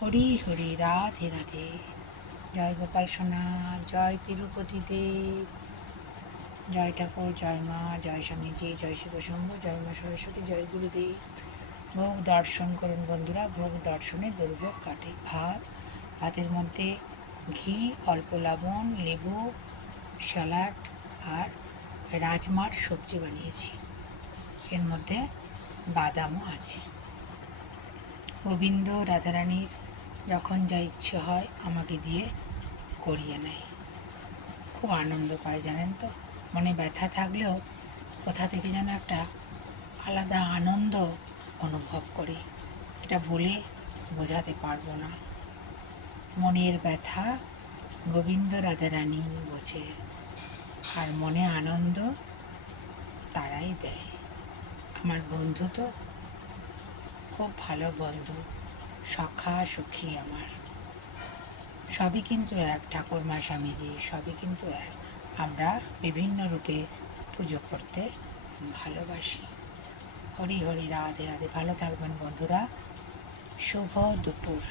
হরি হরি, রাধে রাধে। জয় গোপাল সোনা, জয় তিরুপতি দেব, জয় ঠাকুর, জয় মা, জয় স্বামীজি, জয় শিবশম্ভু, জয় মা সরস্বতী, জয় গুরুদেব। ভোগ দর্শন করুন বন্ধুরা, ভোগ দর্শনে দুর্ভোগ কাটে। ভাতের মধ্যে ঘি, অল্প লবণ, লেবু, স্যালাড আর রাজমার সবজি বানিয়েছি। এর মধ্যে বাদামও আছে। গোবিন্দ রাধারানীর যখন যা ইচ্ছে হয় আমাকে দিয়ে করিয়ে নেয়। খুব আনন্দ পায় জানেন তো। মনে ব্যথা থাকলেও কোথা থেকে যেন একটা আলাদা আনন্দ অনুভব করি। এটা বলে বোঝাতে পারবো না। মনের ব্যথা গোবিন্দ রাধারানী বোঝে, আর মনে আনন্দ তারাই দেয়। আমার বন্ধু তো খুব ভালো বন্ধু, সখা সখী আমার। সবই কিন্তু এক, ঠাকুরমা স্বামীজি সবই কিন্তু এক। আমরা বিভিন্ন রূপে পুজো করতে ভালোবাসি। হরি হরি, রাধে রাধে। ভালো থাকবেন বন্ধুরা। শুভ দুপুর।